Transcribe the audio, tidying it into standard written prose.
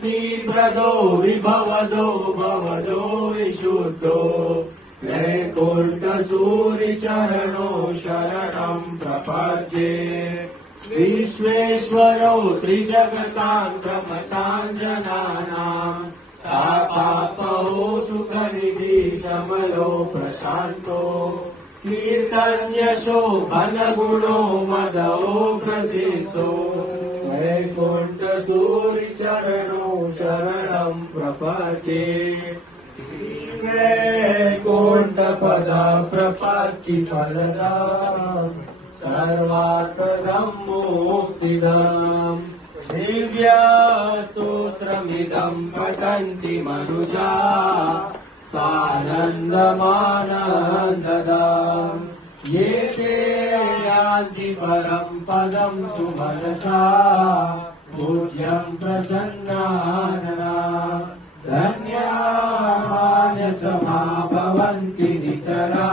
प्रदो विभवदो भवदो विशुद्धो वैकुण्ठसूरिचरणो शरणं प्रपद्ये। विश्वेश्वरो त्रिजगतान्तमताञ्जनानां तापापहो सुखनिधि शमलो प्रशान्तो कीर्तन्यशो घनगुणो मदो प्रसिद्धो वैकुण्ठसूरिचरणो शरणं प्रपद्ये। वैकुण्ठपदा प्रपत्तिफलदा सर्वार्थदं मुक्तिदम् दिव्यस्तोत्रमिदं पठन्ति मनुजा सानन्दमानन्ददाम्। ये ते यान्ति परं पदं सुमनसा पूज्यं प्रसन्नानना धन्याः समा भवन्ति नितरा